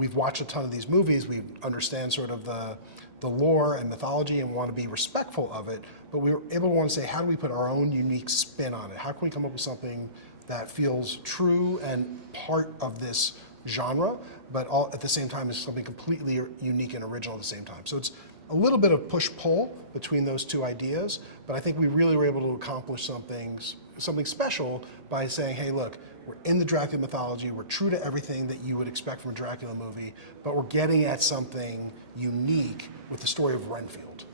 we've watched a ton of these movies, we understand sort of the lore and mythology and want to be respectful of it, but we were able to want to say, how do we put our own unique spin on it? How can we come up with something that feels true and part of this genre, but all at the same time is something completely unique and original at the same time. So it's a little bit of push-pull between those two ideas, but I think we really were able to accomplish something special by saying, hey, look, we're in the Dracula mythology, we're true to everything that you would expect from a Dracula movie, but we're getting at something unique with the story of Renfield.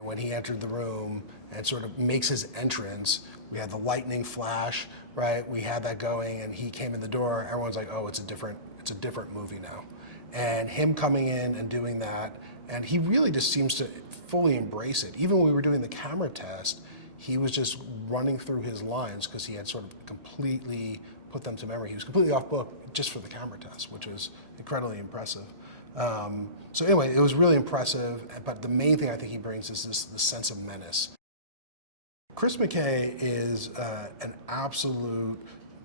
When he entered the room and sort of makes his entrance, we had the lightning flash, right? We had that going, and he came in the door. Everyone's like, "Oh, it's a different movie now." And him coming in and doing that, and he really just seems to fully embrace it. Even when we were doing the camera test, he was just running through his lines because he had sort of completely put them to memory. He was completely off book just for the camera test, which was incredibly impressive. So anyway, it was really impressive, but the main thing I think he brings is this sense of menace. Chris McKay is an absolute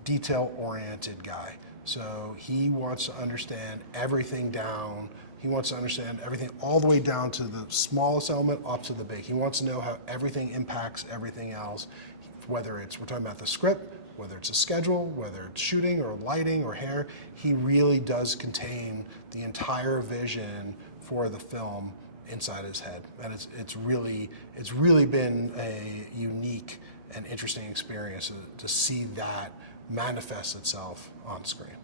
detail-oriented guy. So he wants to understand everything down. He wants to understand everything all the way down to the smallest element up to the big. He wants to know how everything impacts everything else, whether we're talking about the script, whether it's a schedule, whether it's shooting or lighting or hair. He really does contain the entire vision for the film inside his head, and it's really been a unique and interesting experience to see that manifest itself on screen.